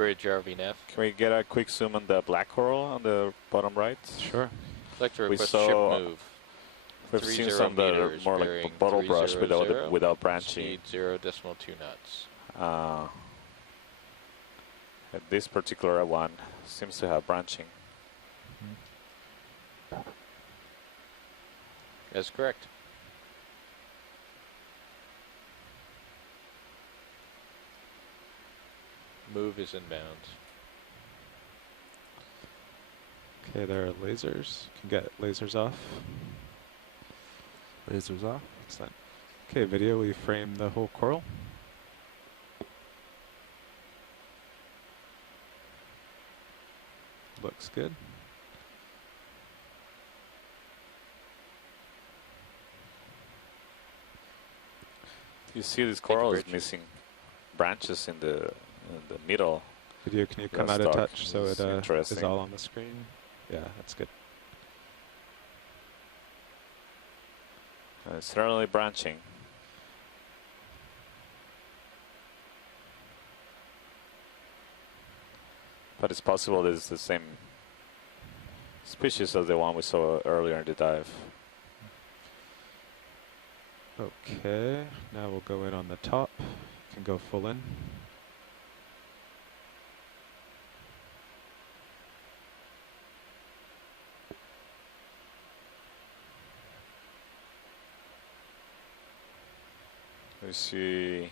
Bridge RV nav. Can we get a quick zoom on the black coral on the bottom right? Sure. I'd like to We request saw- ship move. We've 30 seen some that are meters, more bearing like bottle brush 300, without branching. Speed 0.2 knots. This particular one seems to have branching. That's correct. Move is inbound. Okay, there are lasers. Can get lasers off. Lasers off. Excellent. Okay, video. We frame the whole coral. Looks good. You see this coral is missing branches in the middle. Video, can you come out of touch so it is all on the screen? Yeah, that's good. It's certainly branching. But it's possible it's the same species as the one we saw earlier in the dive. Okay, now we'll go in on the top. You can go full in. We see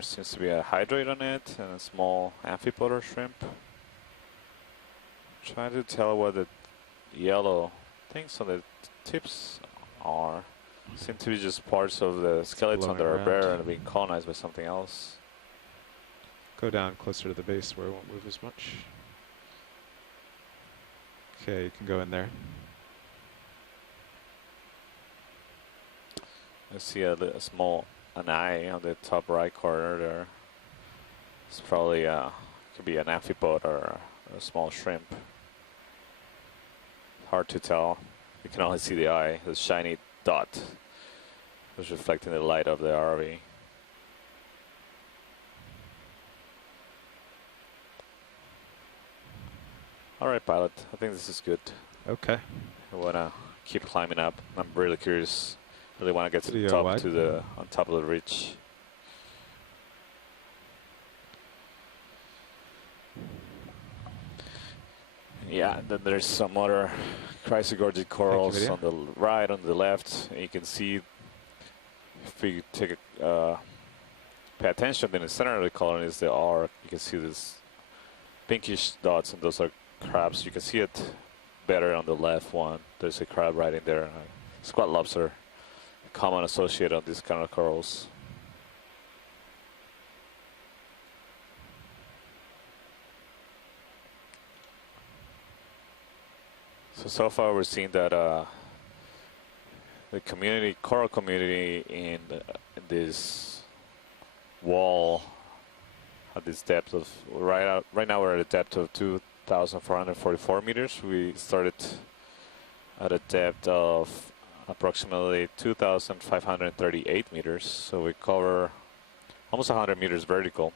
seems to be a hydrate on it and a small amphipoda shrimp. Trying to tell what the yellow things on the tips are. Seem to be just parts of the skeleton that are bare and being colonized by something else. Go down closer to the base where it won't move as much. Okay, you can go in there. I see a small eye on the top right corner there. It's probably could be an amphipod or a small shrimp. Hard to tell. You can only see the eye, the shiny dot was reflecting the light of the ROV. All right, pilot. I think this is good. Okay. I wanna keep climbing up. I'm really curious. Really want to get to the top, on top of the ridge. Yeah, then there's some other chrysogorgid corals on the right, on the left. You can see if you take pay attention, then the center of the colony is the arc. You can see this pinkish dots, and those are crabs. You can see it better on the left one. There's a crab right in there. Squat lobster. Common associated on these kind of corals. So far we're seeing that the community, coral community in this wall at this depth of, right now we're at a depth of 2,444 meters. We started at a depth of approximately 2,538 meters, so we cover almost 100 meters vertical,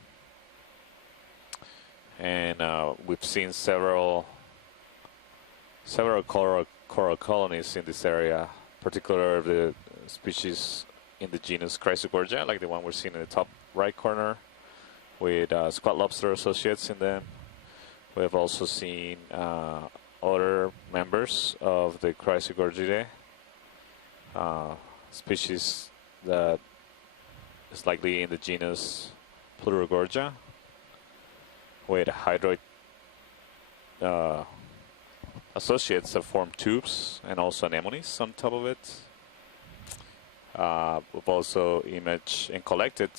and we've seen several coral colonies in this area, particularly the species in the genus Chrysogorgia, like the one we're seeing in the top right corner, with squat lobster associates in them. We have also seen other members of the Chrysogorgidae. Species that is likely in the genus Plurogorgia, with hydroid associates that form tubes, and also anemones on top of it. We've also imaged and collected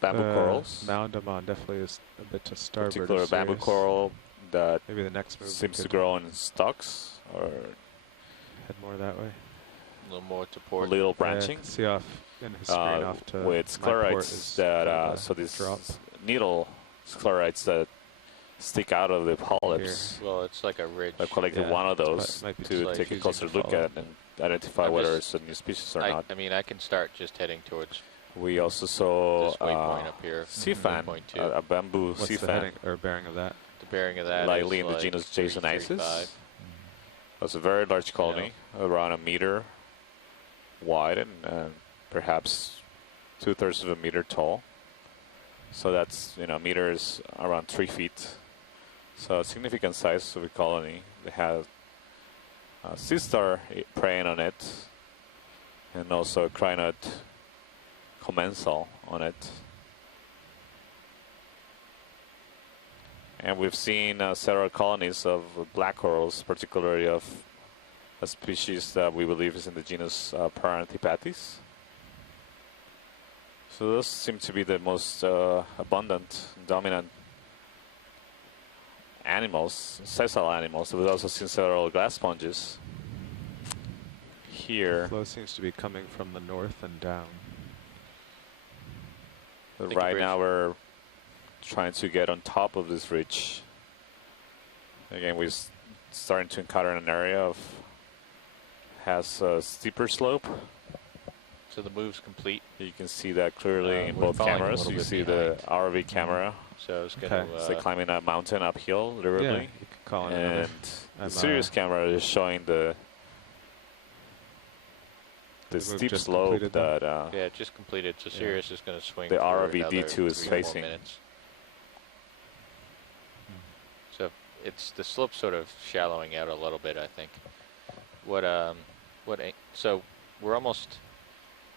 bamboo corals. Moundamon definitely is a bit to starboard. Particular bamboo coral that maybe the next move seems to grow in stalks, or head more that way. A little more to port. A little branching. See off in his screen off to with sclerites that so these needle sclerites that stick out of the polyps. Well, it's like a ridge. I've collected one of those to take a closer look at and identify whether it's a new species or not. I mean, I can start just heading towards We also saw This waypoint up here. sea fan, Waypoint 2. a bamboo What's sea the fan, heading or bearing of that? The bearing of that likely is in the like genus Jason 335. Isis. That's a very large colony, around a meter wide and perhaps 2/3 of a meter tall. So that's, you know, meters around 3 feet. So a significant size of a colony. They have a sea star preying on it, and also a crinoid commensal on it. And we've seen several colonies of black corals, particularly of a species that we believe is in the genus Paranthropathes. So those seem to be the most abundant, dominant animals, sessile animals. We've also seen several glass sponges here. Flow seems to be coming from the north and down. But right now we're trying to get on top of this ridge. Again, we're starting to encounter an area of has a steeper slope. So the move's complete. You can see that clearly in we're both falling a cameras. little You bit see behind. the ROV camera. So it's going to. Okay. It's like climbing a mountain uphill, Yeah, literally. you could call it And another. the I'm, Sirius camera is showing the move steep just slope completed then? that yeah, just completed. So Yeah. Sirius is going to swing. The for ROV another D2 is 3 or 4 facing. minutes. So the slope's sort of shallowing out a little bit, I think. So we're almost.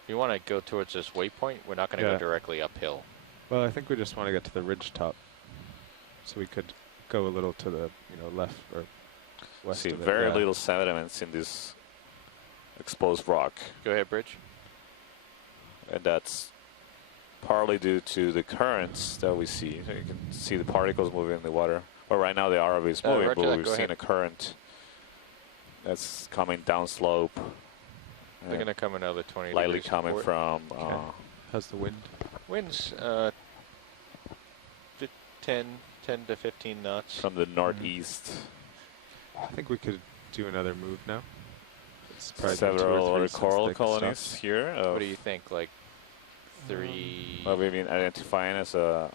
If you want to go towards this waypoint, we're not going to Yeah. go directly uphill. Well, I think we just want to get to the ridge top, so we could go a little to the left or west. see of it. very Yeah. little sediments in this exposed rock. Go ahead, Bridge. And that's partly due to the currents that we see. So you can see the particles moving in the water. Well, right now the ROV is moving, roger but that. we've Go seen ahead. a current that's coming down slope. They're going to come another 20 likely degrees coming port. from Okay. How's the wind? Winds 10 to 15 knots. from the northeast. I think we could do another move now. It's probably been 2 or Several 3 other since coral they colonies stopped. here. What do you think? Like 3? What we've been identifying as a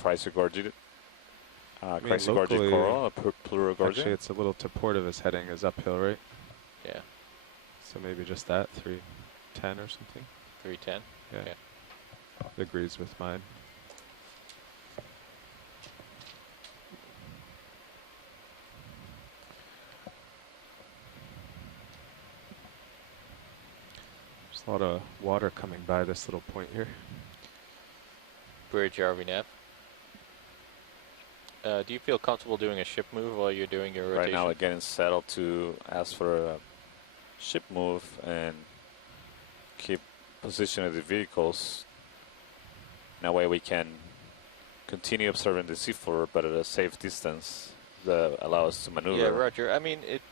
chrysogorgid, mean, chrysogorgid locally, coral, a plurigorgid. Actually, it's a little to port of his heading is uphill, right? Yeah, So maybe just that 310 or something. 310. Yeah, Okay. agrees with mine. There's a lot of water coming by this little point here. Bridge RV nav. Do you feel comfortable doing a ship move while you're doing your rotation? Right now, we're getting settled to ask for a ship move and keep position of the vehicles. That way we can continue observing the seafloor, but at a safe distance that allows us to maneuver. Yeah, roger. I mean, if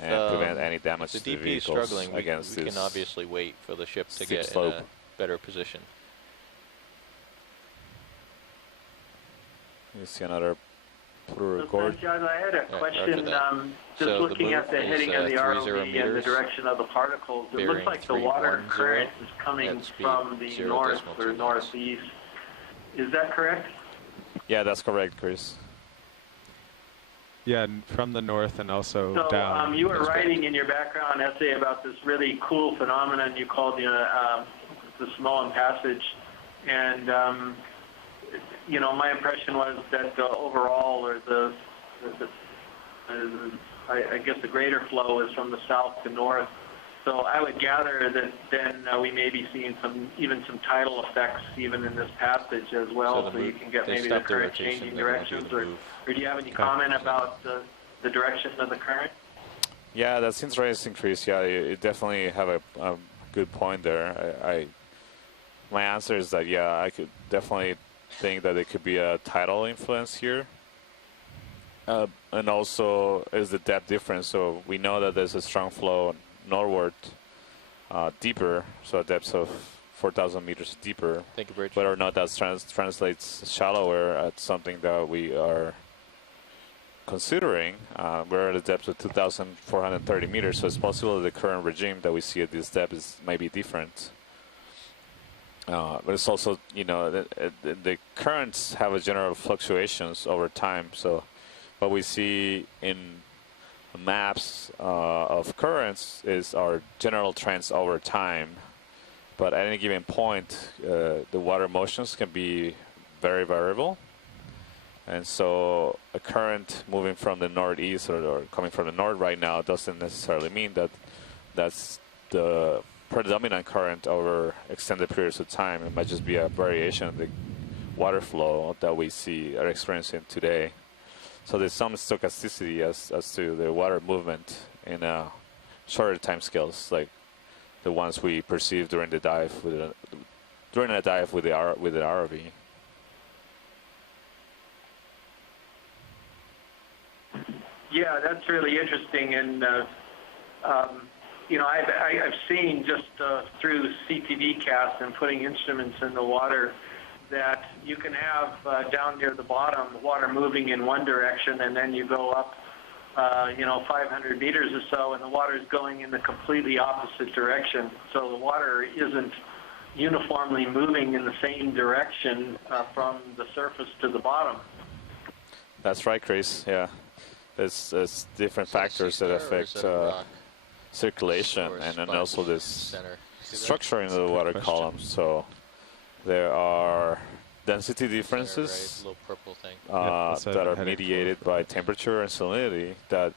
and prevent any damage if to the the DP is vehicles struggling, we against can this obviously wait for the ship to steep get in slope. a better position. You see another So, plurigorgid. John, I had a roger question. that. Just So the looking move at the is, heading of the 30 ROV and the meters, direction of the particles, it bearing looks like the water 310 current is coming at speed from the 0.2 north or knots. northeast. Is that correct? Yeah, that's correct, Chris. Yeah, from the north and also So down. you were That's correct. writing in your background essay about this really cool phenomenon you called the Samoan Passage, and my impression was that the overall or I guess the greater flow is from the south to north. So I would gather that then we may be seeing even some tidal effects even in this passage as well, so you can get they maybe the stopped their current rotation, changing they're gonna do directions, the or move. do you have any Okay. comment about the direction of the current? Yeah, that's interesting, Chris. Yeah, you definitely have a good point there. My answer is that, yeah, I could definitely think that there could be a tidal influence here. And also is the depth difference. So we know that there's a strong flow northward, deeper, so a depth of 4,000 meters deeper. Thank you, Bridge. Whether or not that translates shallower at something that we are considering, we're at a depth of 2,430 meters, so it's possible that the current regime that we see at this depth may be different. But it's also, you know, the currents have a general fluctuations over time. So what we see in maps of currents is our general trends over time. But at any given point, the water motions can be very variable. And so a current moving from the northeast or coming from the north right now doesn't necessarily mean that that's the predominant current over extended periods of time. It might just be a variation of the water flow that we are experiencing today. So there's some stochasticity as to the water movement in shorter time scales, like the ones we perceive during the dive with the ROV. Yeah, that's really interesting, and you know, I've seen just through CTV casts and putting instruments in the water that you can have down near the bottom water moving in one direction, and then you go up, you know, 500 meters or so, and the water is going in the completely opposite direction. So the water isn't uniformly moving in the same direction from the surface to the bottom. That's right, Chris. Yeah, there's different factors that affect circulation and then also this structuring of the water column. So there are density differences little purple thing. that are mediated by temperature and salinity that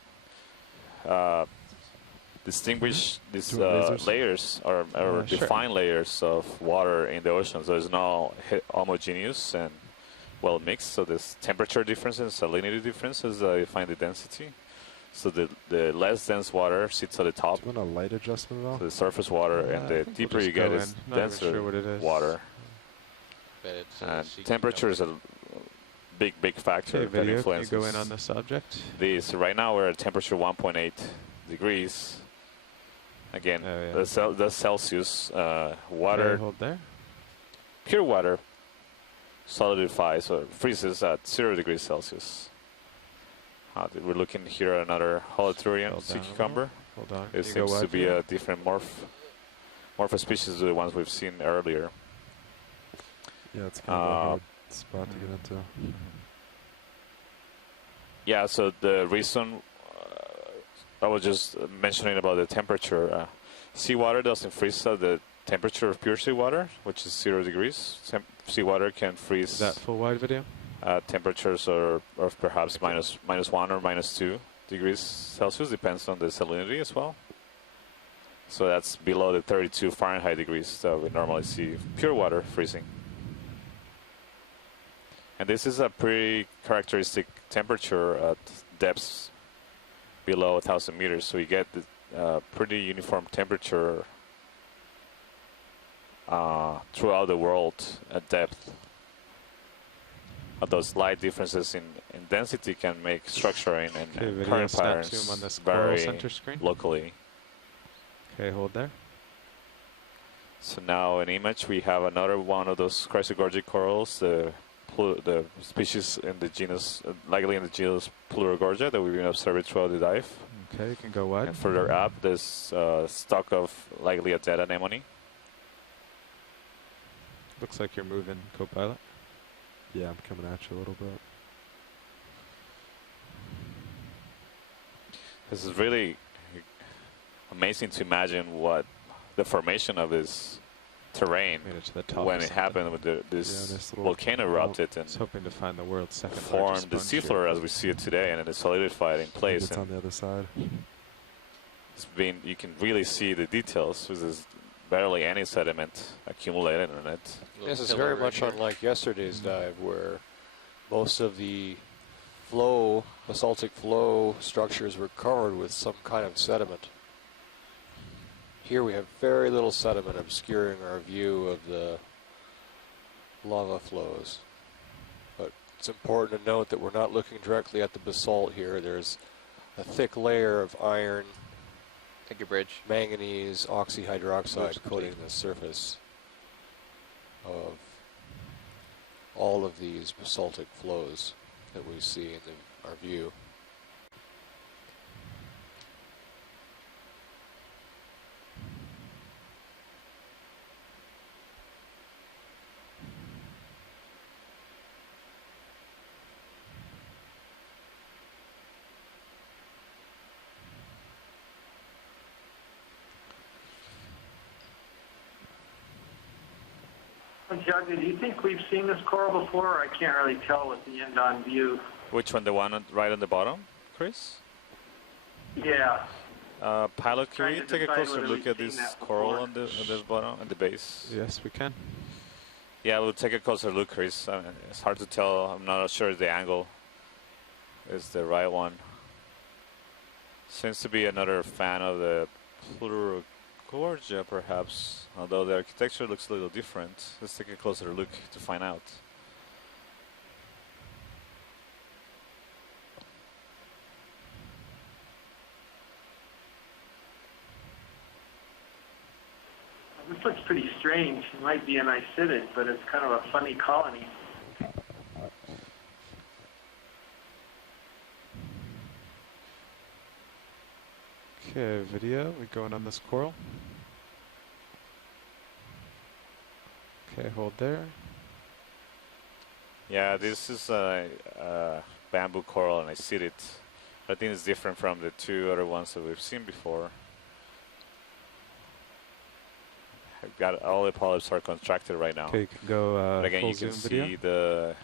distinguish these layers or define layers of water in the ocean. So it's not homogeneous and well mixed. So there's temperature differences, salinity differences that define the density. So the less dense water sits at the top. Do you want a light adjustment at all? So the surface water, and the deeper you get is denser water. And temperature is a big factor. Okay, that video, influences can you go in on the subject? these. Right now we're at temperature 1.8 degrees. Again, that's Celsius. Water, okay, hold there. pure water solidifies or freezes at 0 degrees Celsius. We're looking here at another holothurian sea cucumber. Hold on. It seems to be a different morphospecies to the ones we've seen earlier. Yeah, it's kind of a hard spot to get into. Yeah, so the reason I was just mentioning about the temperature, seawater doesn't freeze at the temperature of pure seawater, which is 0 degrees. Seawater can freeze. Is that full wide video? Temperatures are of perhaps minus 1 or minus 2 degrees Celsius, depends on the salinity as well. So that's below the 32 Fahrenheit degrees that we normally see pure water freezing. And this is a pretty characteristic temperature at depths below 1,000 meters. So you get the pretty uniform temperature throughout the world at depth. Those slight differences in density can make structuring and current patterns on this vary center screen. locally. Okay, hold there. So now in image we have another one of those chrysogorgic corals, the species in the genus, likely in the genus Pleurogorgia that we've been observing throughout the dive. Okay, you can go wide. And further up, there's stock of likely a dead anemone. Looks like you're moving, co-pilot. Yeah, I'm coming at you a little bit. This is really amazing to imagine what the formation of this terrain when it happened with this volcano erupted and hoping to find the world's second formed the seafloor as we see it today, and then it solidified in place. It's on the other side. You can really see the details. There's barely any sediment accumulated in it. This is very much unlike yesterday's dive, where most of the basaltic flow structures were covered with some kind of sediment. Here we have very little sediment obscuring our view of the lava flows. But it's important to note that we're not looking directly at the basalt here. There's a thick layer of iron, Thank you, Bridge. manganese, oxyhydroxide coating the surface of all of these basaltic flows that we see in our view. Santiago, do you think we've seen this coral before? I can't really tell with the end-on view. Which one? The one right on the bottom, Chris? Yeah. Pilot, can we Trying to take a decide closer whether look we've at seen this that coral before. on the bottom, on the base? Yes, we can. Yeah, we'll take a closer look, Chris. It's hard to tell. I'm not sure the angle is the right one. Seems to be another fan of the Plurogorgia, perhaps, although the architecture looks a little different. Let's take a closer look to find out. This looks pretty strange. It might be an icidid, but it's kind of a funny colony. Okay, video. We going on this coral. Okay, hold there. Yeah, this is a bamboo coral, and I see it. I think it's different from the two other ones that we've seen before. I've got all the polyps are contracted right now. Okay, you can go but again, full you can zoom see video.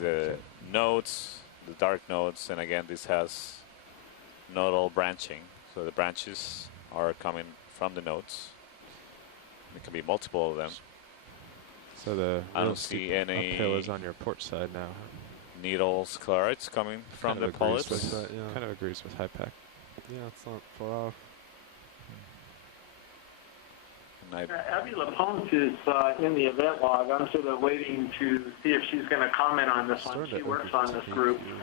the nodes, the dark nodes, and again, this has nodal branching. So the branches are coming from the nodes. There can be multiple of them. So the I real don't see steep any uphill is on your port side now. Needle sclerites coming from Kind the of agrees polyps. with that, yeah. Kind of agrees with HiPAC. Yeah, it's not far off. And Abby LaPonte is in the event log. I'm sort of waiting to see if she's going to comment on this one. Starting She to works on this overtake group you.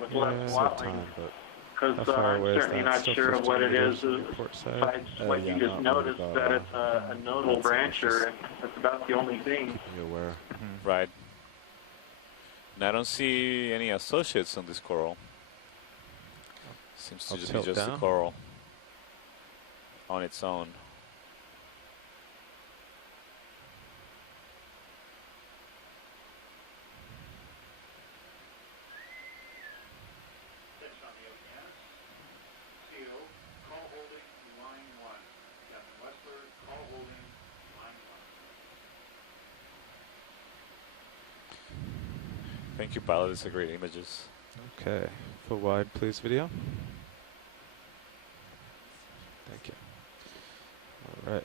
with Yeah, Les it's Watling, time, but because how far I'm away is certainly that? not Still sure of 15 what it meters is, from your port side. besides what you yeah, just not noticed, really, that it's a nodal that's brancher, and that's about the only thing. Be aware. right. And I don't see any associates on this coral. Seems to I'll just be tilt just a down. coral on its own. Thank you, pilot. These are great images. Okay, full wide, please, video. Thank you. All right.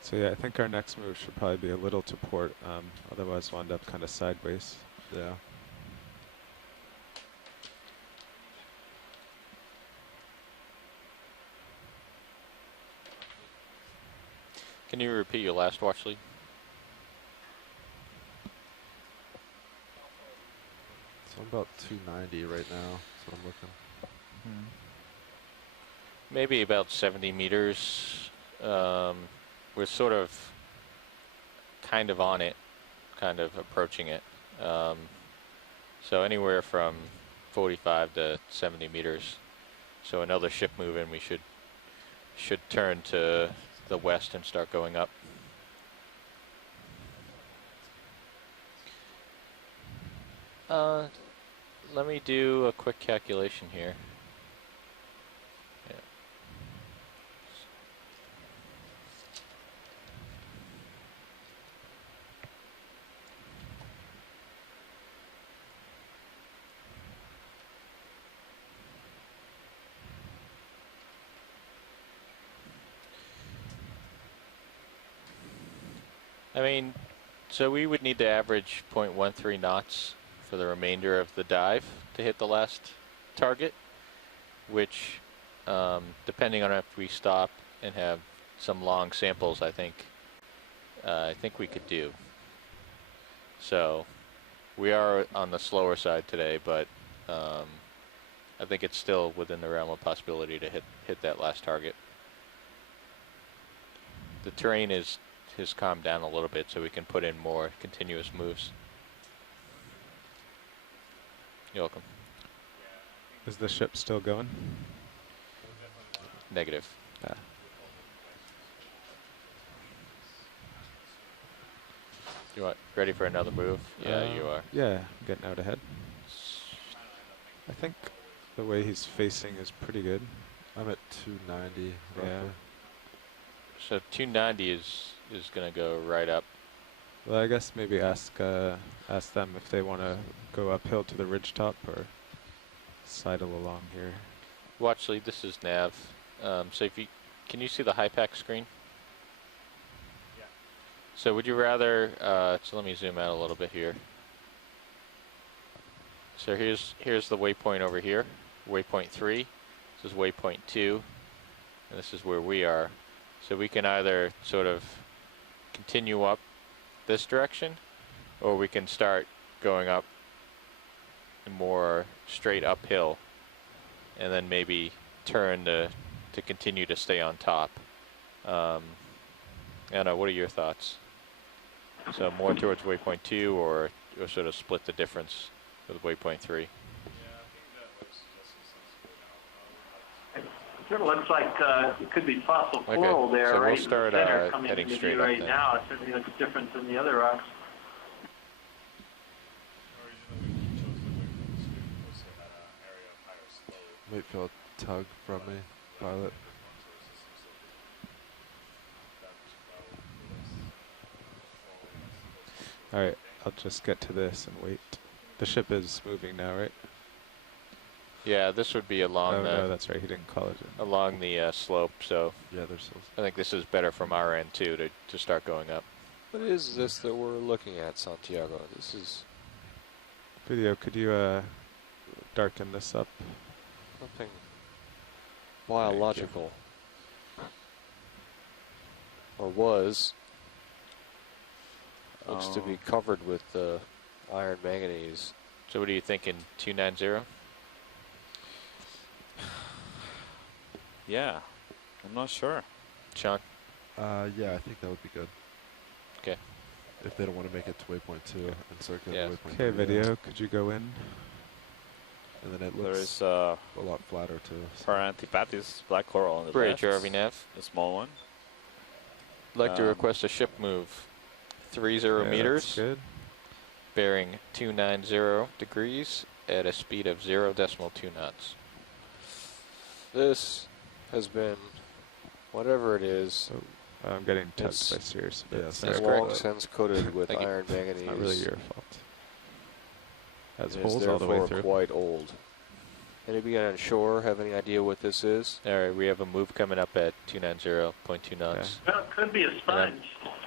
So yeah, I think our next move should probably be a little to port, otherwise we'll end up kind of sideways. Yeah. Can you repeat your last watch lead? So I'm about 290 right now. That's what I'm looking. Maybe about 70 meters. We're sort of kind of on it, kind of approaching it. So anywhere from 45 to 70 meters. So another ship move and we should turn to the west and start going up. Let me do a quick calculation here. Yeah. I mean, so we would need to average 0.13 knots for the remainder of the dive to hit the last target, which, depending on if we stop and have some long samples, I think we could do. So we are on the slower side today, but I think it's still within the realm of possibility to hit that last target. The terrain has calmed down a little bit, so we can put in more continuous moves. You're welcome. Is the ship still going? Negative. Ah. You want ready for another move? Yeah, you are. Yeah, I'm getting out ahead. I think the way he's facing is pretty good. I'm at 290 roughly. Yeah. So 290 is going to go right up. Well, I guess maybe ask them if they want to go uphill to the ridge top or sidle along here. Well, actually, this is nav. So if you can you see the high pack screen? Yeah. So would you rather? So let me zoom out a little bit here. So here's the waypoint over here, waypoint 3. This is waypoint 2, and this is where we are. So we can either sort of continue up this direction, or we can start going up more straight uphill, and then maybe turn to continue to stay on top. Anna, what are your thoughts? So more towards waypoint 2, or sort of split the difference with waypoint 3? It sort of looks like it could be fossil Okay, coral there, so right we'll start, in the center, coming heading into straight view up right then. now. It certainly looks different than the other rocks. Might feel a tug from me, pilot. Alright, I'll just get to this and wait. The ship is moving now, right? Yeah, this would be along Oh, the no, that's right. He didn't call it in. along the slope. So Yeah, there's still. I think this is better from our end too to start going up. What is this that we're looking at, Santiago? This is Video, could you darken this up? nothing biological. Or was. Looks to be covered with iron manganese. So what are you thinking? 290? Yeah, I'm not sure. Sean? Yeah, I think that would be good. Okay. If they don't want to make it to waypoint 2 and circle Yeah. waypoint 3. Okay, video, could you go in? And then it There looks is a lot flatter too. for Antipathes black coral on the Bridge, left. RV nav. A small one. I'd like to request a ship move. 30 Yeah, meters, that's good. bearing 290 degrees at a speed of 0.2 knots. This has been, whatever it is, So I'm getting tugged It's- by Sears. yeah, But Sears sorry long about that. since coated with Thank you. iron manganese. Not really your fault. Has and is holes all the way therefore through. quite old. Anybody on shore have any idea what this is? All right, we have a move coming up at 290.2 knots. Well, it could be a sponge.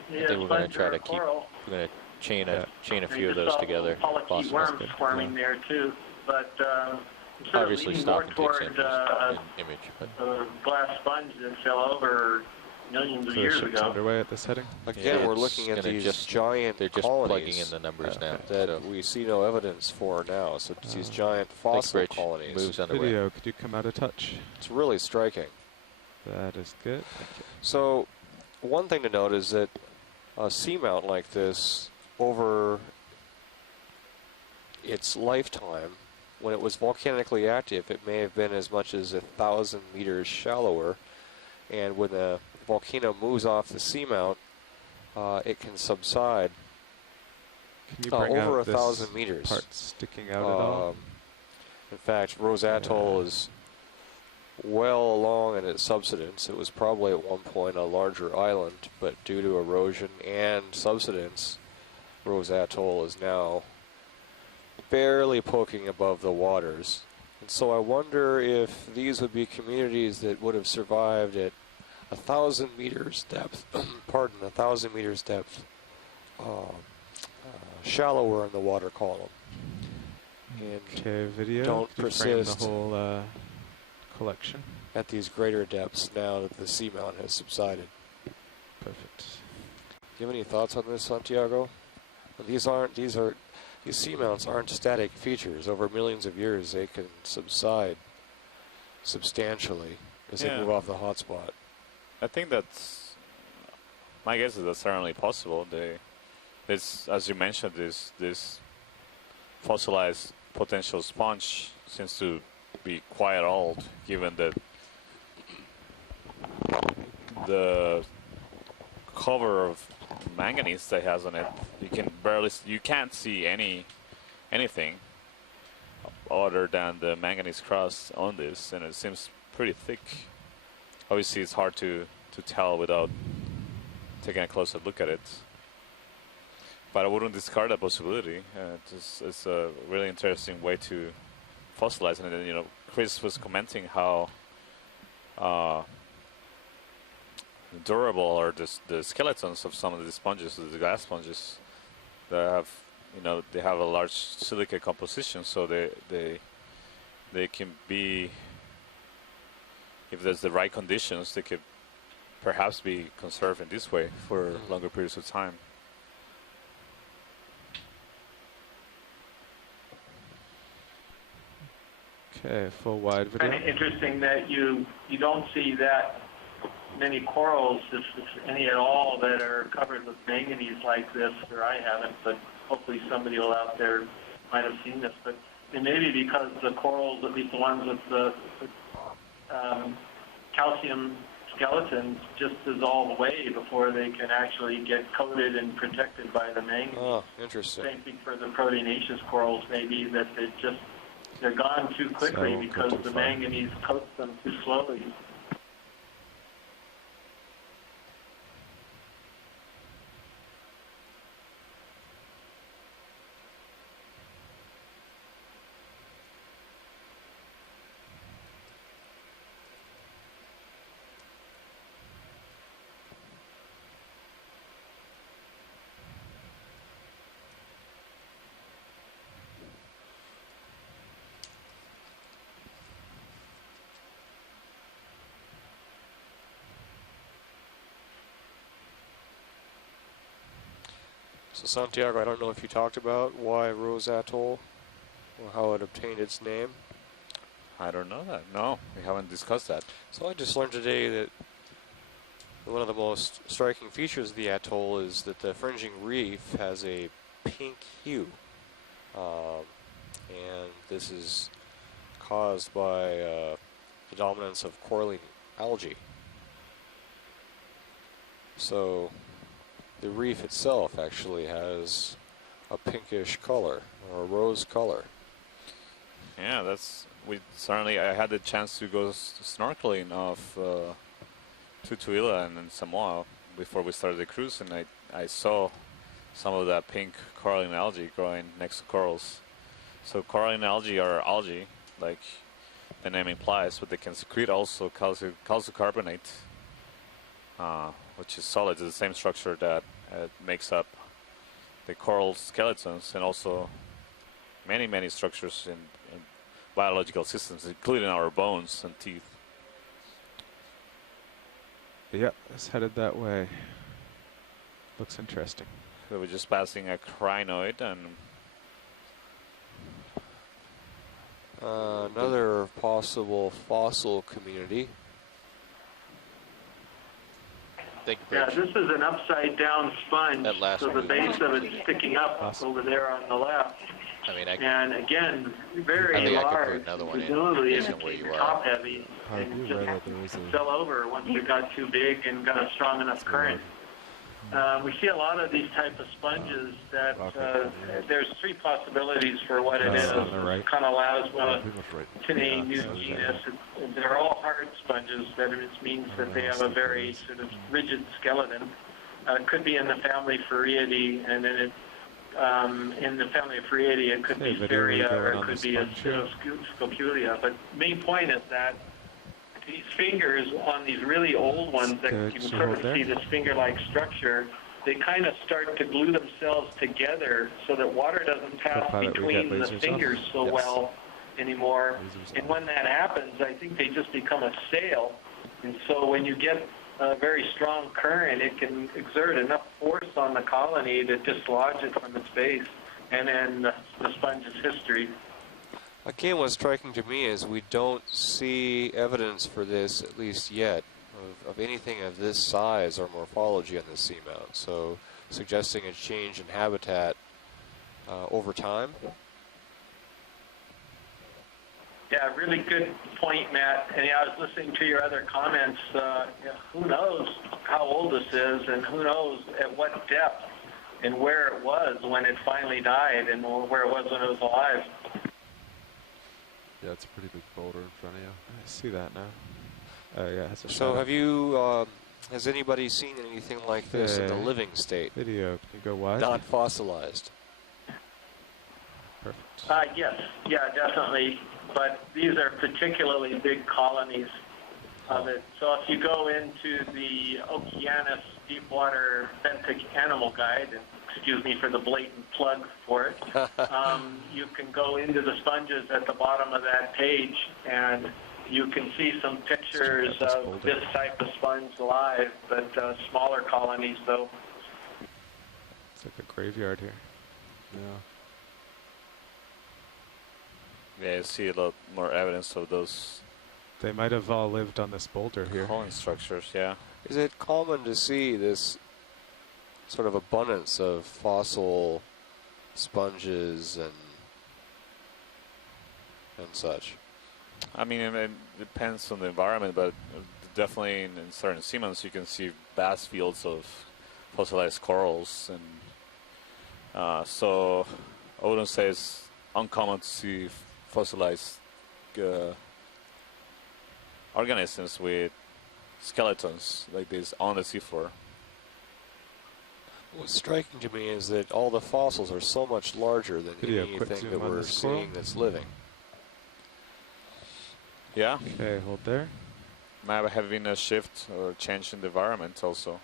I think we're going to try to keep. coral. We're going to chain Yeah. a They few of just those saw together. polychaete Fossils. worms good. swarming there too, but I'm sort of Obviously, leaning stop more and take toward samples in image, but a glass sponge that fell over millions of So the years ship's ago. underway at this heading? Again, Yeah, we're it's looking at gonna these giant they're just colonies plugging in the numbers now. that So we see no evidence for now. So it's these giant thanks, fossil Rich. colonies. Moves underway. Video, could you come out of touch? It's really striking. That is good. Thank you. So one thing to note is that a seamount like this, over its lifetime, when it was volcanically active, it may have been as much as 1,000 meters shallower. And when the volcano moves off the seamount, it can subside Can you bring over out this 1,000 meters. part sticking out at all? In fact, Rose Atoll is well along in its subsidence. It was probably at one point a larger island, but due to erosion and subsidence, Rose Atoll is now barely poking above the waters. And so I wonder if these would be communities that would have survived at 1,000 meters depth, 1,000 meters depth, shallower in the water column. And Okay, video. don't could you frame persist. the whole collection. at these greater depths now that the seamount has subsided. Perfect. Do you have any thoughts on this, Santiago? These seamounts aren't static features. Over millions of years, they can subside substantially as they Yeah. move off the hotspot. I think that's, my guess is that's certainly possible. This, as you mentioned, this fossilized potential sponge seems to be quite old, given that the cover of manganese that it has on it. You can't see anything other than the manganese crust on this, and it seems pretty thick. Obviously, it's hard to tell without taking a closer look at it. But I wouldn't discard that possibility. It's a really interesting way to fossilize. And then, you know, Chris was commenting how durable are the skeletons of some of the sponges, the glass sponges, that have, you know, they have a large silica composition, so they can be, if there's the right conditions, they could perhaps be conserved in this way for longer periods of time. Okay, full wide video. Kind of interesting that you don't see that many corals, if any at all, that are covered with manganese like this, or I haven't, but hopefully somebody out there might have seen this. But it may be because the corals, at least the ones with the calcium skeletons, just dissolve away before they can actually get coated and protected by the manganese. Oh, interesting. Same thing for the proteinaceous corals, maybe, that they're gone too quickly because the manganese coats them too slowly. So Santiago, I don't know if you talked about why Rose Atoll, or how it obtained its name. I don't know that. No, we haven't discussed that. So I just learned today that one of the most striking features of the atoll is that the fringing reef has a pink hue. And this is caused by the dominance of coralline algae. So the reef itself actually has a pinkish color, or a rose color. Yeah, I had the chance to go snorkeling off Tutuila and in Samoa before we started the cruise, and I saw some of that pink coralline algae growing next to corals. So coralline algae are algae, like the name implies, but they can secrete also calcocarbonate, which is solid. It's the same structure that makes up the coral skeletons, and also many structures in biological systems, including our bones and teeth. Yep, it's headed that way. Looks interesting. So we're just passing a crinoid, and Another possible fossil community. Yeah, this is an upside-down sponge, That last so the one base of it's sticking up Awesome. over there on the left. I mean, And again, I very think I could large, put another one in, presumably based it on where you became are. top-heavy, I and agree just that there is a fell over once it got too big and got a strong enough current. We see a lot of these type of sponges that there's three possibilities for what it is. On the right. Conalausma, pretty much right. Tinae, genus. They're all hard sponges. That means that they have a very sort of rigid skeleton. It could be in the family Farreidae, and then in the family of Farreidae, it could be Sphaeria, or it could be a Scopulia. But main point is that these fingers on these really old ones that you can sort of see this finger-like structure, they kind of start to glue themselves together so that water doesn't pass between the fingers so well anymore. And when that happens, I think they just become a sail. And so when you get a very strong current, it can exert enough force on the colony to dislodge it from its base, and then the sponge is history. Again, what's striking to me is we don't see evidence for this, at least yet, of anything of this size or morphology on the seamount. So suggesting a change in habitat over time. Yeah, really good point, Matt. And yeah, I was listening to your other comments. Who knows how old this is, and who knows at what depth and where it was when it finally died, and where it was when it was alive. Yeah, it's a pretty big boulder in front of you. I see that now. Oh yeah, it has a So shadow. have you, has anybody seen anything like this in the Okay. living state, Video, can you go wide? not fossilized? Perfect. Yes, yeah, definitely. But these are particularly big colonies of it. So if you go into the Okeanos Deepwater Benthic Animal Guide, and excuse me for the blatant plug for it, you can go into the sponges at the bottom of that page, and you can see some pictures of this type of sponge live, but smaller colonies though. It's like a graveyard here. Yeah. Yeah, you see a lot more evidence of those They might have all lived on this boulder here. colony structures, yeah. Is it common to see this sort of abundance of fossil sponges and such? I mean, it depends on the environment, but definitely in certain seamans you can see vast fields of fossilized corals, and so I wouldn't say it's uncommon to see fossilized organisms with skeletons like this on the seafloor. What's striking to me is that all the fossils are so much larger than Video, quick anything zoom that on we're this coral. seeing that's living. Yeah, Okay, hold there. might have been a shift or change in the environment also.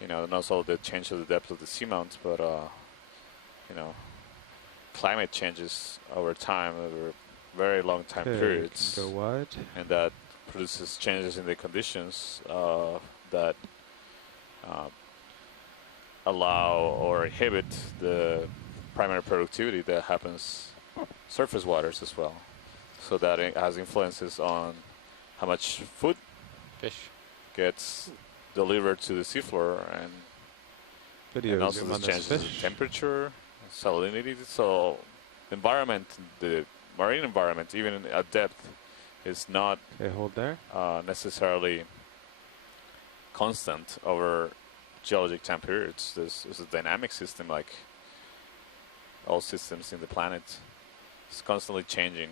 You know, not only the change of the depth of the seamount, but you know, climate changes over time, over very long time Okay, periods, can go wide. and that produces changes in the conditions that allow or inhibit the primary productivity that happens surface waters as well. So that it has influences on how much food Fish. gets delivered to the seafloor, and Video, also zoom the on this changes in fish. temperature, salinity. So environment, the marine environment, even at depth, is not Okay, hold there. necessarily constant over geologic time periods. This is a dynamic system, like all systems in the planet. It's constantly changing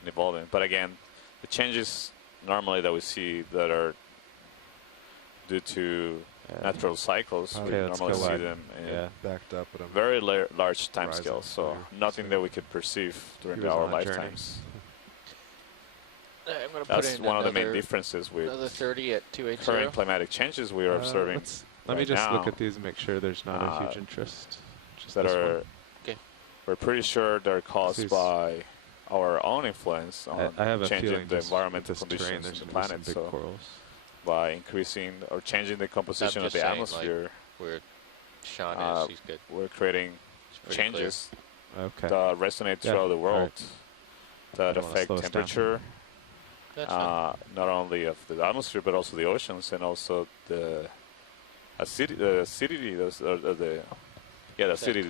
and evolving. But again, the changes normally that we see that are due to natural cycles, we Okay, let's normally go see wide. them in Yeah. Backed up, but I'm very large time Horizon scales. So clear. nothing that we could perceive during He was our on a journey. lifetimes. I'm going to put That's in one of the main another- differences with Another 30 at current 280. climatic changes we are observing Let me right just look now at these and make sure there's not a uh, huge interest. Just that this are, one. Okay. we're pretty sure they're caused These- by our own influence on I have a changing feeling the just environmental with this terrain, conditions there's of the gonna be some planet. big So corals. by increasing or changing the composition of just the saying, atmosphere, Where Sean Uh, is, he's good. we're creating It's pretty changes Okay. that resonate Yeah, throughout the world alright. that don't wanna affect slow us down. temperature, Clear. That's fine. not only of the atmosphere but also the oceans, and also the acidity, the acidity, the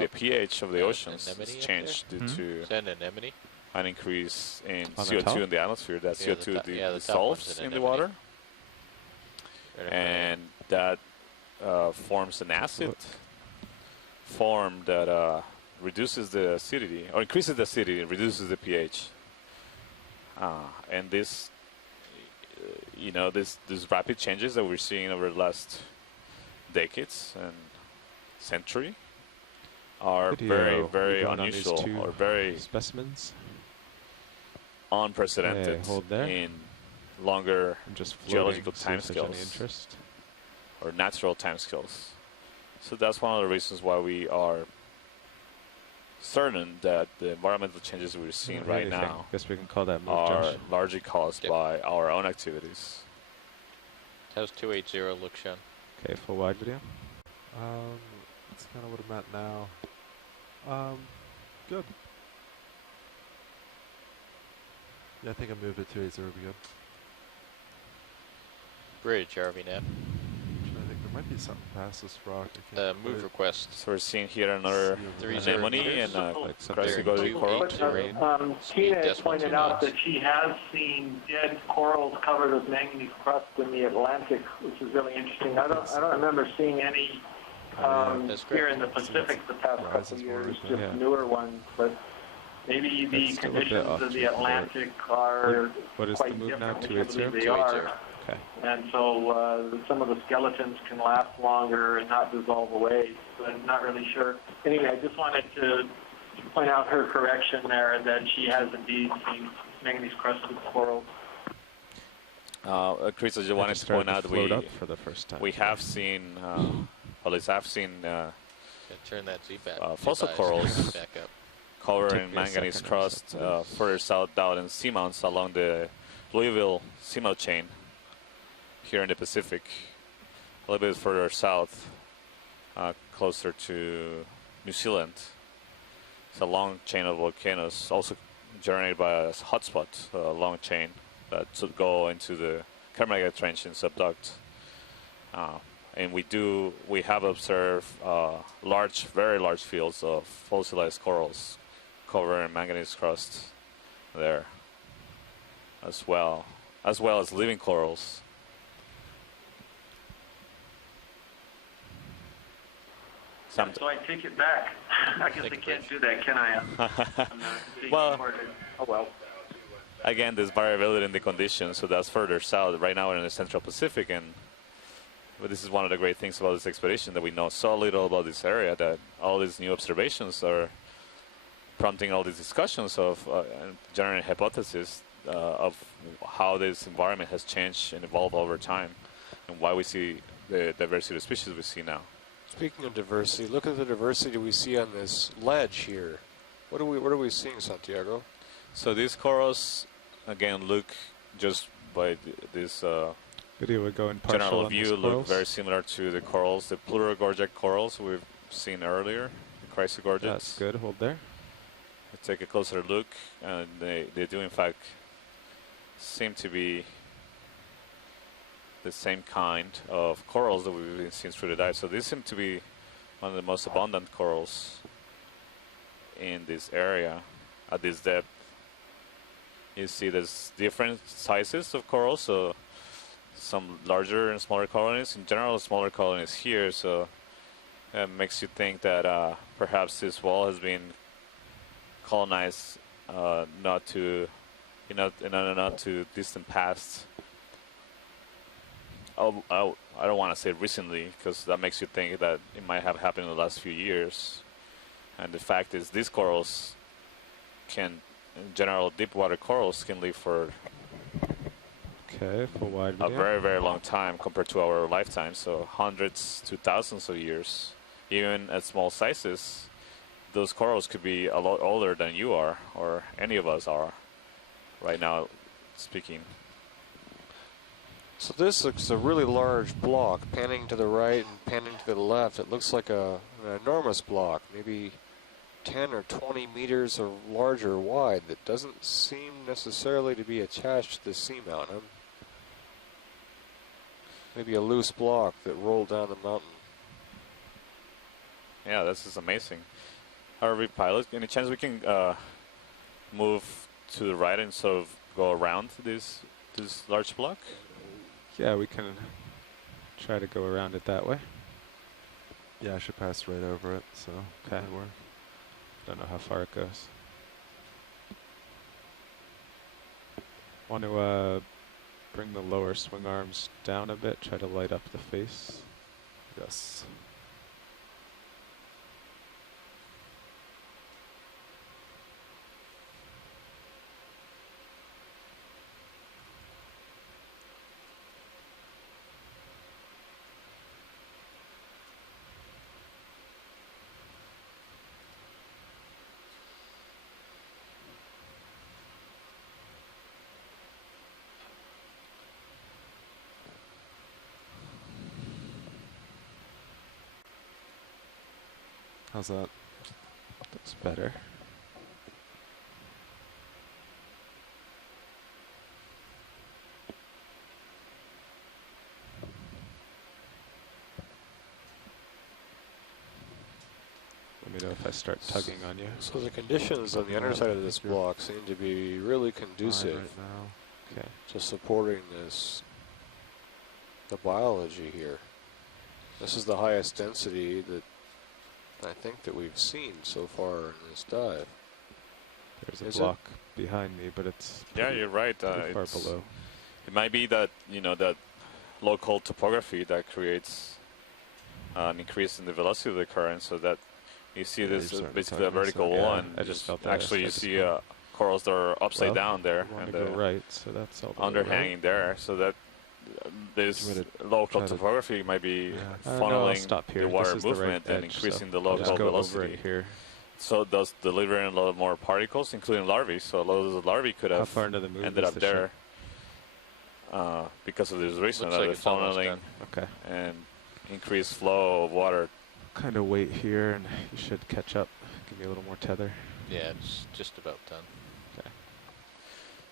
pH of the oceans anemone has up changed due Hmm? to Is that an anemone? an increase in On the CO2 top? in the atmosphere. That Yeah, the CO2 top- yeah, the top one's dissolves an in the anemone. water, Right up there. and that forms an acid Look. form that reduces the acidity, or increases the acidity, reduces the pH. And this, these rapid changes that we're seeing over the last decades and century are very, Video. very You going on these unusual two or very specimens. unprecedented Okay, hold there. in longer I'm just floating, geological see if there's any timescales. interest. or natural timescales. So that's one of the reasons why we are certain that the environmental changes we're seeing Not right anything. now Guess we can call that move, are Josh. largely caused Yep. by our own activities. How's 280 look, Sean? Okay, full wide video. That's kind of what I'm at now. Good. Yeah, I think I moved it to 280 would be good. Bridge, RV net. Trying to think There might be something past this rock. I can't Move quite request. So we're seeing here another see over 30 there. anemone and meters. grassy Very gorget two coral. eight to rain. Tina had decimal pointed 2 out knots. that she has seen dead corals covered with manganese crust in the Atlantic, which is really interesting. I don't remember seeing any That's here correct. in the Pacific the past couple rises of more years, right there. just Yeah. newer ones, but maybe the It's still a bit conditions off of the to the Atlantic are What is the quite move now? different, which I 280? believe they are. 280. Okay. And so some of the skeletons can last longer and not dissolve away, so I'm not really sure. Anyway, I just wanted to point out her correction there that she has indeed seen manganese crusted coral. Chris, I just It wanted just to point started out to float up for the first time. we have seen, at least I've seen Yeah, turn that Z back. fossil Z-bias corals. back up. covered Took in me a manganese second, crust further south down in seamounts along the Louisville seamount chain here in the Pacific, a little bit further south, closer to New Zealand. It's a long chain of volcanoes, also generated by a hotspot, a long chain that should go into the Kermadec Trench and subduct. And we have observed very large fields of fossilized corals covered in manganese crust there as well as living corals. So I take it back. I guess I can't do that, can I? Well, oh well. again, there's variability in the conditions, so that's further south. Right now we're in the Central Pacific, but this is one of the great things about this expedition, that we know so little about this area, that all these new observations are prompting all these discussions of and generating hypotheses of how this environment has changed and evolved over time, and why we see the diversity of species we see now. Speaking of diversity, look at the diversity we see on this ledge here. What are we seeing, Santiago? So these corals, again, look just by this Video would go in partial general on view, these look corals. very similar to the corals, the plurigorget corals we've seen earlier, the chrysogorgets. That's good. Hold there. Take a closer look, and they do in fact seem to be the same kind of corals that we've been seeing through the dive. So these seem to be one of the most abundant corals in this area at this depth. You see there's different sizes of corals, so some larger and smaller colonies. In general, smaller colonies here, so it makes you think that perhaps this wall has been colonized not too distant past. I don't want to say recently, because that makes you think that it might have happened in the last few years. And the fact is, these corals in general, deep water corals can live for Okay, full wide a video. very, very long time compared to our lifetime. So hundreds to thousands of years. Even at small sizes, those corals could be a lot older than you are, or any of us are, right now speaking. So this looks a really large block, panning to the right and panning to the left. It looks like an enormous block, maybe 10 or 20 meters or larger wide, that doesn't seem necessarily to be attached to the seamount. Maybe a loose block that rolled down the mountain. Yeah, this is amazing. ROV pilot, any chance we can move to the right and sort of go around this large block? Yeah, we can try to go around it that way. Yeah, I should pass right over it, so Okay. that'll work. Don't know how far it goes. Want to bring the lower swing arms down a bit, try to light up the face. Yes. How's that? That's better. me know if I start tugging on you. So the conditions on the underside of this block seem to be really conducive right now. Okay. to supporting the biology here. This is the highest density that I think that we've seen so far in this dive. There's a Is it? block behind me, but it's Yeah, you're right. pretty far It's- below. It might be that, you know, that local topography that creates an increase in the velocity of the current, so that you see Yeah, this you're starting to basically a tug me, so vertical yeah, wall, and I just felt that. actually you I just see went- corals that are upside Well, down there I want and to go right, so that's all the way underhanging there, so that this Do you local try to- topography might be Yeah. No, I'll funneling stop here. the This water is the right movement and edge, increasing so the I'll just local go over velocity. it here. So thus delivering a lot more particles, including larvae. So a lot of the larvae could How have far into the move ended is up the there ship? because of this reason, Looks that like the it's almost funneling done. Okay. and increased flow of water. Kind of wait here, and you should catch up. Give me a little more tether. Yeah, it's just about done.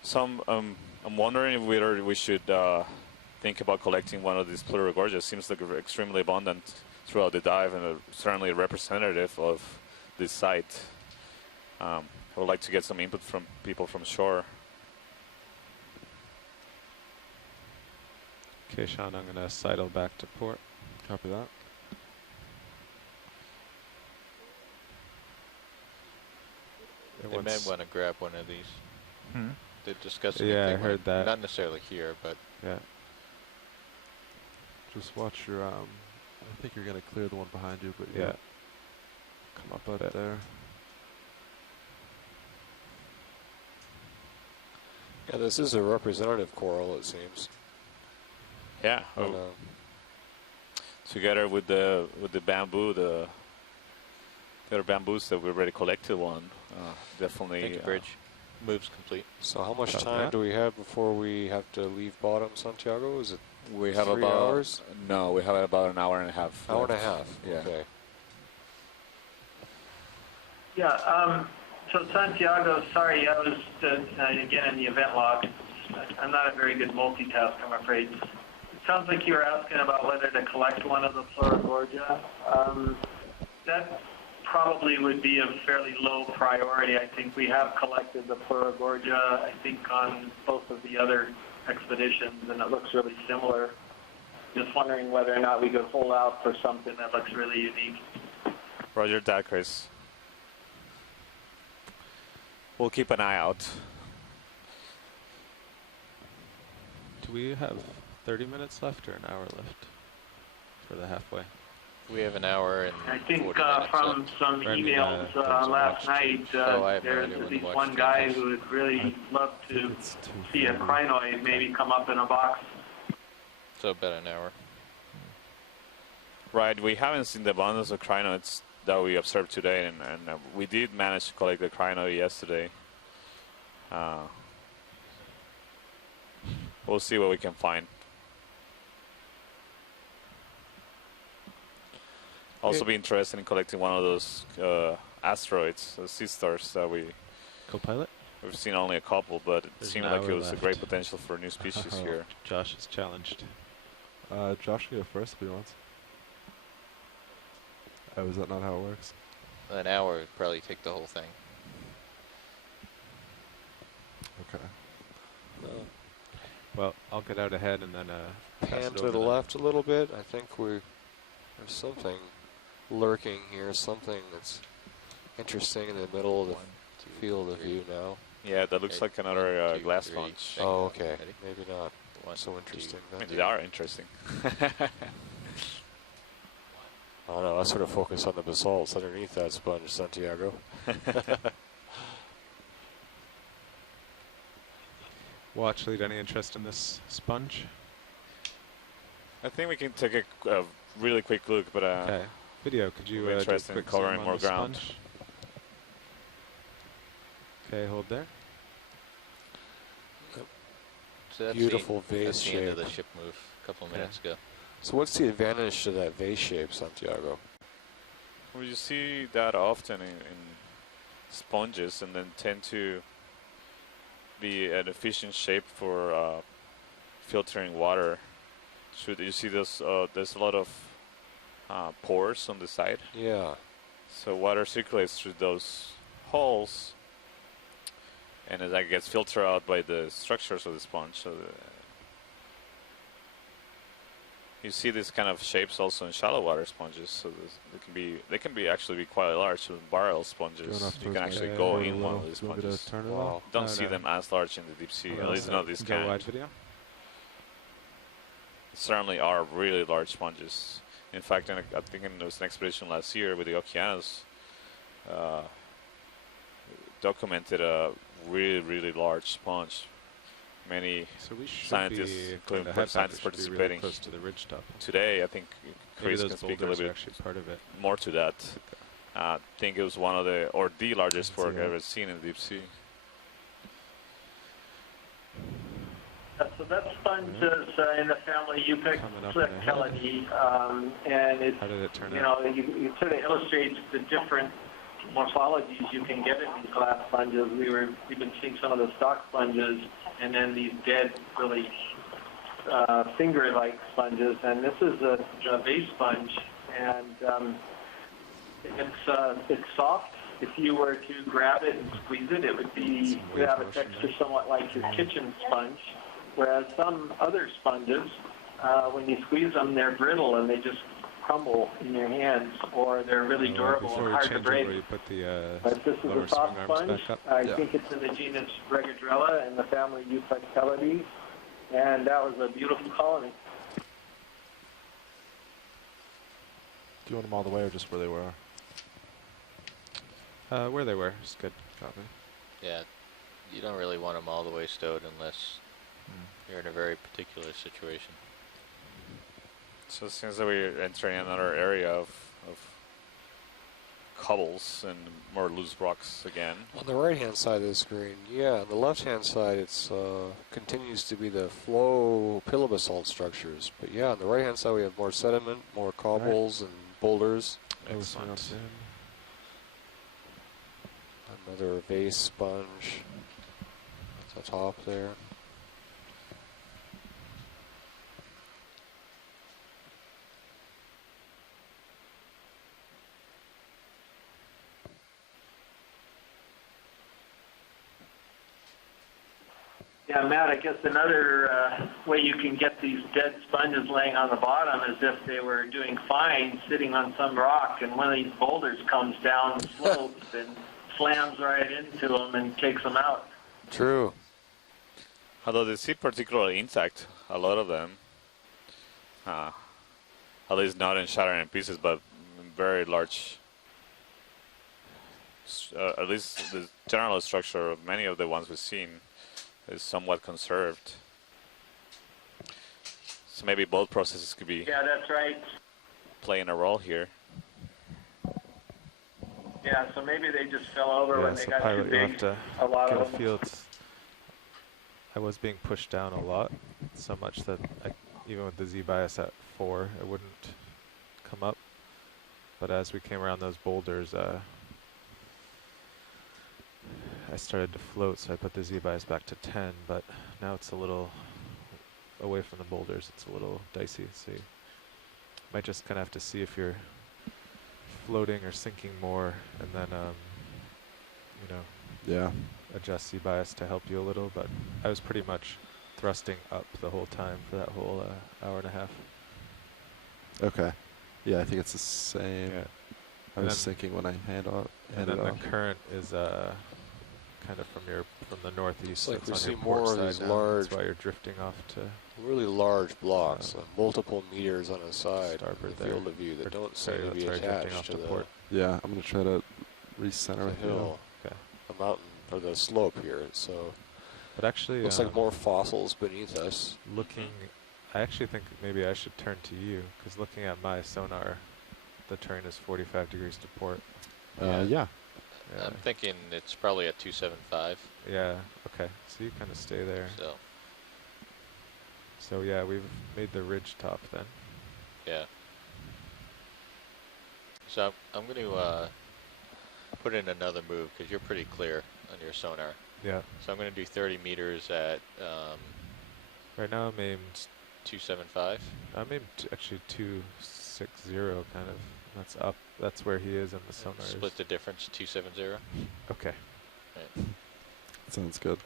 So I'm wondering if we should think about collecting one of these pleurogorgia. Seems like extremely abundant throughout the dive, and certainly representative of this site. I would like to get some input from people from shore. Okay, Sean, I'm going to sidle back to port. Copy that. They may want to grab one of these. Hmm? They're discussing Yeah, if they I heard wanna- that. Not necessarily here, but Yeah. Just watch your. I think you're gonna clear the one behind you, but Yeah. come up out there. Yeah, this is a representative coral, it seems. Yeah. But, Together with the bamboo, the other bamboos that we already collected one, definitely. thank you, Bridge. Move's complete. so how much Copy time that. do we have before we have to leave bottom, Santiago? Is it We have 3 about hours? No, we have about an hour and a half. Hour and a left. half? Yeah. Okay. Yeah, so Santiago, sorry, I was, again, in the event log. I'm not a very good multitasker, I'm afraid. It sounds like you were asking about whether to collect one of the Pleurogorgia. That probably would be a fairly low priority. I think we have collected the Pleurogorgia, I think, on both of the other expeditions, and it looks really similar. Just wondering whether or not we could hold out for something that looks really unique. Roger that, Chris. We'll keep an eye out. Do we have 30 minutes left or an hour left for the halfway? We have an hour and I think 40 minutes from left. some Or I mean, emails there was a last watch night, Oh, I have no there's idea at when least the watch one guy changes. who would really love to It's 2:40. see a crinoid maybe come up in a box. So about an hour. Right, we haven't seen the abundance of crinoids that we observed today, and we did manage to collect the crinoid yesterday. We'll see what we can find. Also be interested in collecting one of those asteroids, sea stars that we've Co-pilot? seen only a couple, but it There's seemed an like it hour was a left. great potential for a new species Oh, here. Josh is challenged. Josh can go first if he wants. Oh, is that not how it works? An hour would probably take the whole thing. Okay. Well, I'll get out ahead and then pass Pan it to over the then. left a little bit. I think there's something lurking here, something that's interesting in the middle of the field of view now. Yeah, that looks Okay, like another 1, 2, glass 3, sponge. thank Oh, you. okay. Ready? Maybe not 1, so 2, interesting. I then. mean, they are interesting. Oh no, I sort of focus on the basalts underneath that sponge, Santiago. Watch, lead any interest in this sponge? I think we can take a really quick look, but Okay. Video, could you we're do a interested in quick covering zoom on more the ground. sponge? Okay, hold there. So that's Beautiful the, vase that's the end of shape. the ship move a couple Okay. minutes ago. So what's the advantage to that vase shape, Santiago? well, you see that often in sponges, and then tend to be an efficient shape for filtering water. So you see this, there's a lot of pores on the side. Yeah. So water circulates through those holes, and as that gets filtered out by the structures of the sponge. So you see these kind of shapes also in shallow water sponges. So they can be actually quite large. With barrel sponges, you can actually go in one of these sponges. Wow. Don't see them as large in the deep sea. At least not these kind. Wide video. Certainly are really large sponges. In fact, I think there was an expedition last year with the Okeanos, documented a really large sponge. Many scientists, including scientists participating really close to the ridge top. today. I think Chris can speak a little bit actually part of it. more to that. I think it was one of the largest work I've ever seen in the deep sea. So that sponge is in the family Eupectelidae, and it's, How did it turn you out? know, you sort of illustrates the different morphologies you can get in these glass sponges. We've been seeing some of the stock sponges, and then these dead, really finger-like sponges. And this is a base sponge, and it's soft. If you were to grab it and squeeze it, it would have a texture somewhat like your kitchen sponge. Whereas some other sponges, when you squeeze them, they're brittle and they just crumble in your hands, or they're really durable and hard to break. Put the, but this is a lower soft swing arms sponge. back up. I think it's in the genus Regadrella in the family Eupectelidae, and that was a beautiful colony. Do you want them all the way or just where they were? Where they were is good. Copy. Yeah, you don't really want them all the way stowed unless you're in a very particular situation. So it seems that we're entering another area of cobbles and more loose rocks again. On the right-hand side of the screen, yeah. On the left-hand side, it's continues to be the flow pillow basalt structures. But yeah, on the right-hand side, we have more sediment, more cobbles and boulders. Excellent. Another vase sponge at the top there. Yeah, Matt, I guess another way you can get these dead sponges laying on the bottom is if they were doing fine sitting on some rock and one of these boulders comes down the slope and slams right into them and takes them out. True. Although they seem particularly intact, a lot of them. At least not in shattering pieces, but in very large. At least the general structure of many of the ones we've seen is somewhat conserved. So maybe both processes could be that's right. playing a role here. Yeah, so maybe they just fell over when they got too pilot, big. A lot get of a them. feel. I was being pushed down a lot, so much that even with the Z-bias at 4, it wouldn't come up. But as we came around those boulders, I started to float, so I put the Z-bias back to 10, but now it's a little away from the boulders. It's a little dicey, so you might just kind of have to see if you're floating or sinking more, and then, adjust Z-bias to help you a little. But I was pretty much thrusting up the whole time for that whole hour and a half. Okay. Yeah, I think it's the same. Yeah. I was thinking when I hand off. And then the current is kind of from the northeast. It's like it's we on see your more port of these side now. large, That's why you're drifting off to really large blocks, multiple meters on a side, starboard the there. field of view that don't seem to be drifting attached off to to the port. Yeah, I'm going to try to recenter the it. hill, Okay. the mountain, or the slope here. So But actually, looks like more fossils beneath us. I actually think maybe I should turn to you, because looking at my sonar, the turn is 45 degrees to port. Yeah. I'm thinking it's probably at 275. Yeah, okay. So you kind of stay there. So yeah, we've made the ridge top then. Yeah. So I'm going to put in another move because you're pretty clear on your sonar. Yeah. So I'm going to do 30 meters at right now I'm aimed 275. I'm aimed actually 2 260 kind of. That's up. That's where he is in the sonar. Split the difference, 270. Okay. Right. Sounds good.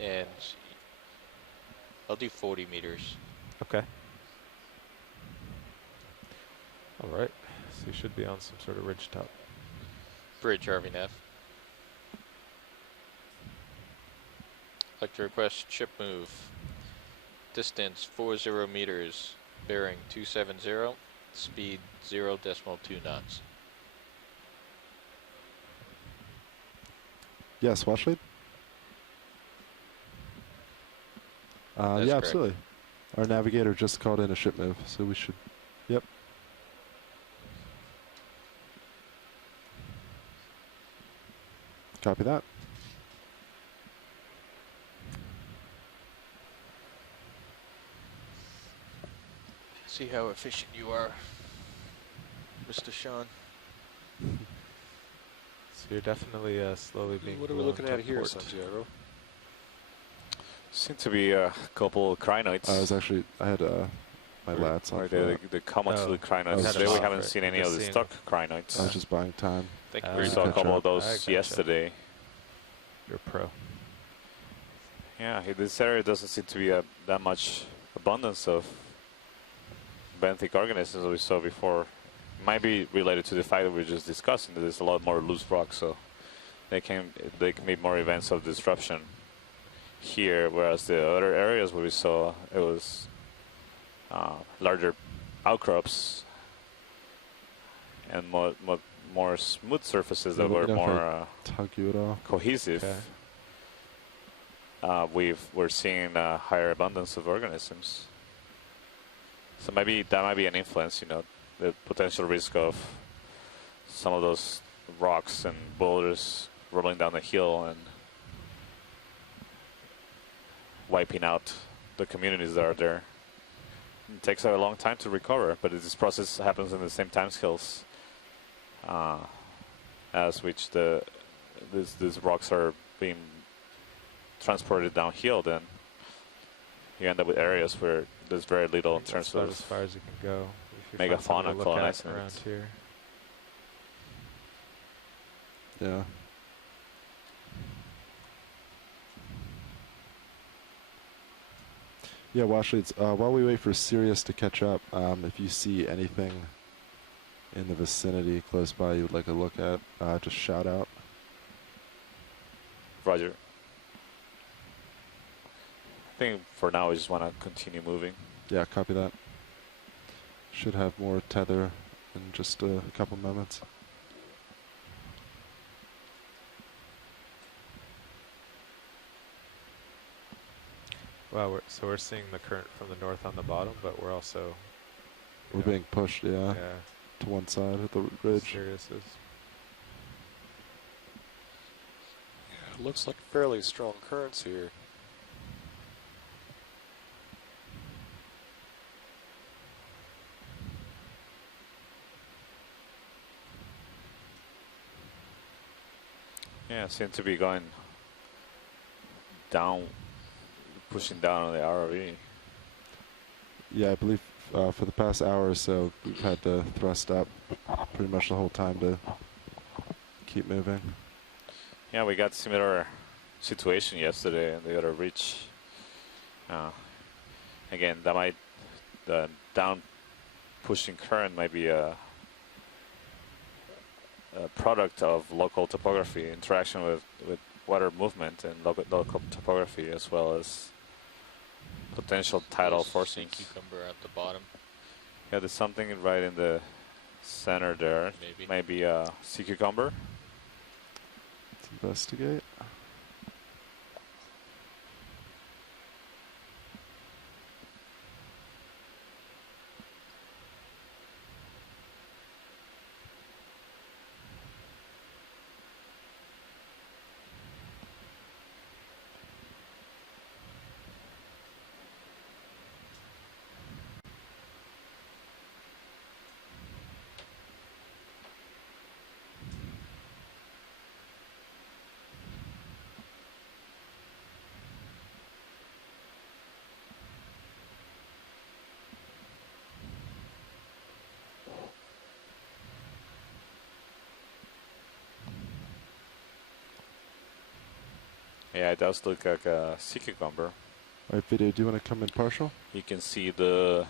And I'll do 40 meters. Okay. All right. So you should be on some sort of ridge top. Bridge, RV nav. Like to request ship move. Distance 40 meters, bearing 270, speed 0.2 knots. Yes, watch lead. That's yeah, correct. absolutely. Our navigator just called in a ship move, so we should. Yep. Copy that. See how efficient you are, Mr. Sean. So you're definitely slowly being. What are we looking at here, Santiago? Seem to be a couple crinoids. I had my lats on. They come onto the crinoids. Today we haven't seen any of the stock crinoids. I was just buying time. Thank you We very saw a much. couple of I those gotcha. yesterday. You're a pro. Yeah, this area doesn't seem to be that much abundance of benthic organisms as we saw before. Might be related to the fact that we were just discussing that there's a lot more loose rock, so they can be more events of disruption here, whereas the other areas where we saw it was larger outcrops and more smooth surfaces that were more Tug you at all. cohesive. Okay. We're seeing a higher abundance of organisms. So maybe that might be an influence, you know, the potential risk of some of those rocks and boulders rolling down the hill and wiping out the communities that are there. It takes a long time to recover, but this process happens in the same time scales as which these rocks are being transported downhill. Then you end up with areas where there's very little in terms That's about of as far as you can go. If you find something megafauna to look at colonizing around it. here. Yeah. Yeah, watch leads. While we wait for Sirius to catch up, if you see anything in the vicinity close by you would like to look at, just shout out. Roger. I think for now we just want to continue moving. Yeah, copy that. Should have more tether in just a couple moments. Wow, so we're seeing the current from the north on the bottom, but we're also We're being pushed, yeah, yeah, to one side of the ridge. Sirius is. It looks like fairly strong currents here. Yeah, seem to be going down, pushing down on the ROV. Yeah, I believe for the past hour or so, we've had to thrust up pretty much the whole time to keep moving. Yeah, we got similar situation yesterday in the other reach. Again, that might, the down pushing current might be a product of local topography, interaction with water movement and local topography, as well as potential tidal There's forces. sea cucumber at the bottom. Yeah, there's something right in the center there. Maybe. Maybe a sea cucumber. Let's investigate. Yeah, it does look like a sea cucumber. All right, video, do you want to come in partial? You can see the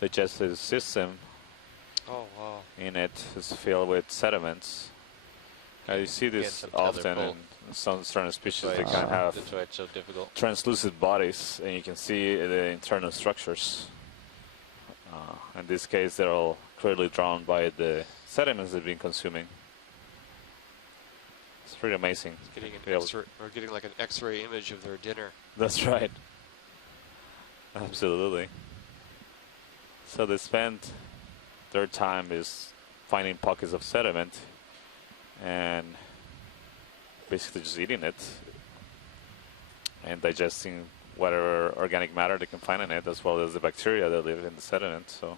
digestive system Oh, wow. in it is filled with sediments. You see this often in some certain species. They kind of have That's why it's so difficult. translucent bodies, and you can see the internal structures. In this case, they're all clearly drawn by the sediments they've been consuming. It's pretty amazing. Getting an X-ray, or getting like an X-ray image of their dinner. That's right. Absolutely. So they spend their time is finding pockets of sediment and basically just eating it and digesting whatever organic matter they can find in it, as well as the bacteria that live in the sediment. So,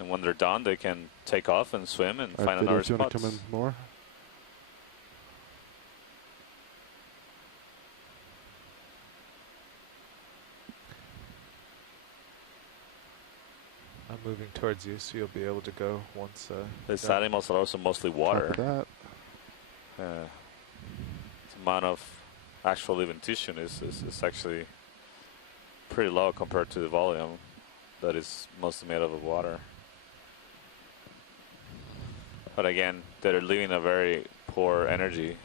and when they're done, they can take off and swim and All right, find video, another do you want spot. to come in more? I'm moving towards you, so you'll be able to go once. These done. animals are also mostly water. Copy that. The amount of actual living tissue is actually pretty low compared to the volume that is mostly made up of water. But again, they're living a very poor energy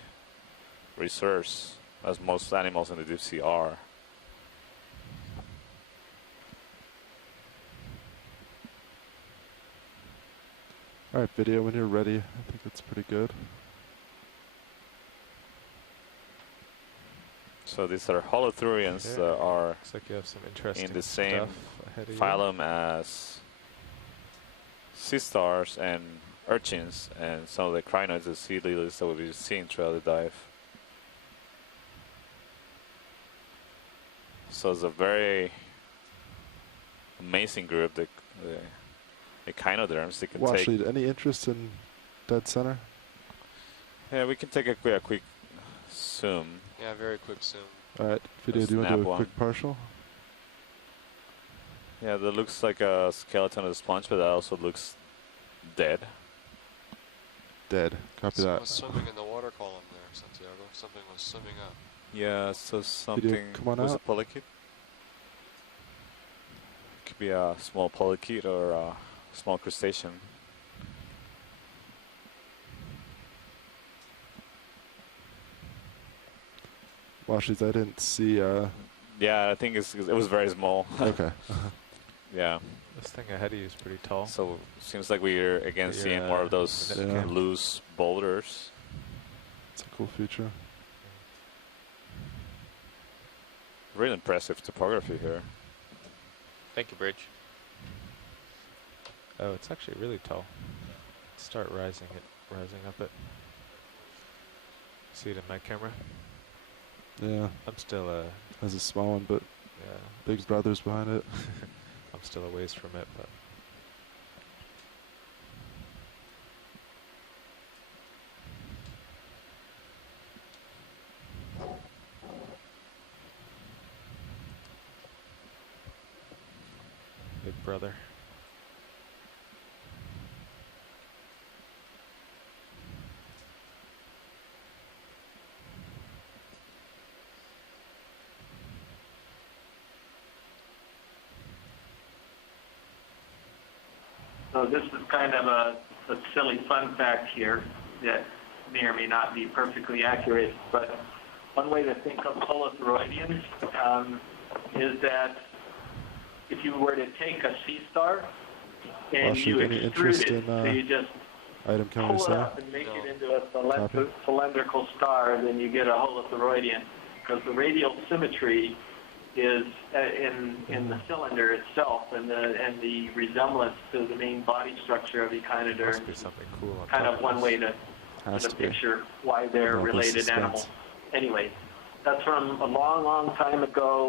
resource, as most animals in the deep sea are. All right, video, when you're ready, I think it's pretty good. So these are holothurians that are Looks like you have some interesting in the same stuff ahead of phylum as sea stars and urchins and some of the crinoids and sea lilies that we've been seeing throughout the dive. So it's a very amazing group. The echinoderms, they can take. Washley, any interest in dead center? Yeah, we can take a quick zoom. Yeah, very quick zoom. All right, video, Let's do you want to snap do a one. quick partial? Yeah, that looks like a skeleton of a sponge, but that also looks dead. Dead. Copy Someone that. was swimming in the water column there, Santiago. Something was swimming up. Yeah, so something come on was out. a polychaete. Could be a small polychaete or a small crustacean. Washley, I didn't see. Yeah, I think it was very small. Okay. Yeah. This thing ahead of you is pretty tall. So seems like we're again You're, seeing more of those Yeah. loose boulders. It's a cool feature. Really impressive topography here. Thank you, Bridge. Oh, it's actually really tall. Start rising up it. See it in my camera? Yeah, I'm still has a small one, but yeah, Big Brother's behind it. I'm still a ways from it, but Big Brother. So this is kind of a silly fun fact here that may or may not be perfectly accurate, but one way to think of holothurians is that if you were to take a sea star and Washley, you any extrude interest it, in, so you just item pull counter it sale? up and make No. it into a Copy. cylindrical star, then you get a holothuroidian, because the radial symmetry is in the cylinder itself, and the resemblance to the main body structure of echinoderms. Must be something cool. On Kind top of one this. way to Has sort of to be. picture why they're Well, this related suspense. animals. Anyway, that's from a long, long time ago.